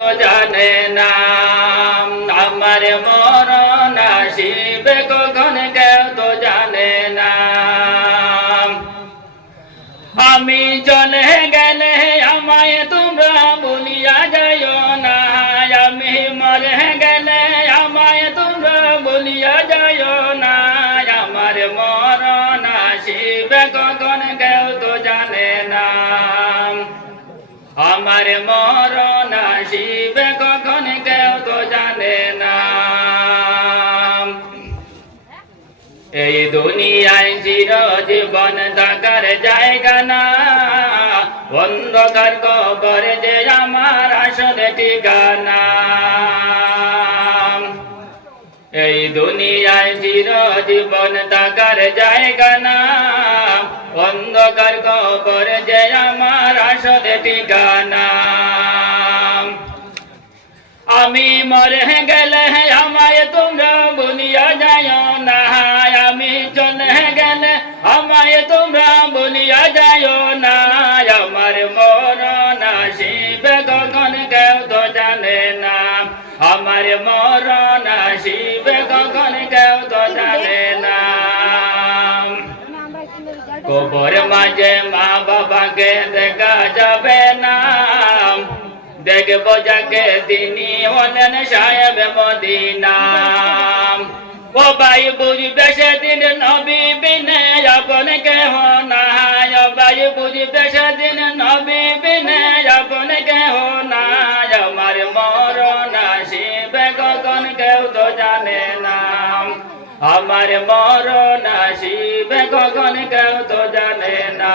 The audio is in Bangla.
জানে না আমার মরণ আসিবে কখন কেউ তো জানে না। আমি চলে গেলে আমায় তোমরা বলিয়া যাইও না, আমি মরে গেলে আমায় তোমরা বলিয়া যাইও না। আমার মরণ আসিবে কখন কেউ তো জানে না, আমার মরণ আসিবে কখন কেউ তো জানে না। এই দুনিয়ায় চিরজীবন থাকার জায়গা না, অন্ধকার কবর যে আমার আসল ঠিকানা। এই দুনিয়ায় চিরজীবন থাকার জায়গা না, অন্ধকার কবর যে আমার আসল ঠিকানা। আমি মরে গেলে আমায় তোমরা বলিয়া যাইও না, আমি চলে গেলে আমায় তোমরা বলিয়া যাইও না। আমার মরণ আসিবে কখন কেউ তো জানে না, আমার মরণ আসিবে কখন কেউ তো জানে না। কবর মাঝে মা বাবাকে দেখা যাবে না, দেখবো যাকে তিনি হলেন সাহেব মদিনা। ও ভাই বুঝবে সেদিন নবী বিনে আপন কেহ নাই, ও ভাই বুঝবে সেদিন নবী বিনে আপন কেহ নাই। আমার মরণ আসিবে কখন কেউ তো জানে না, আমার মরণ আসিবে কখন কেউ তো জানে না।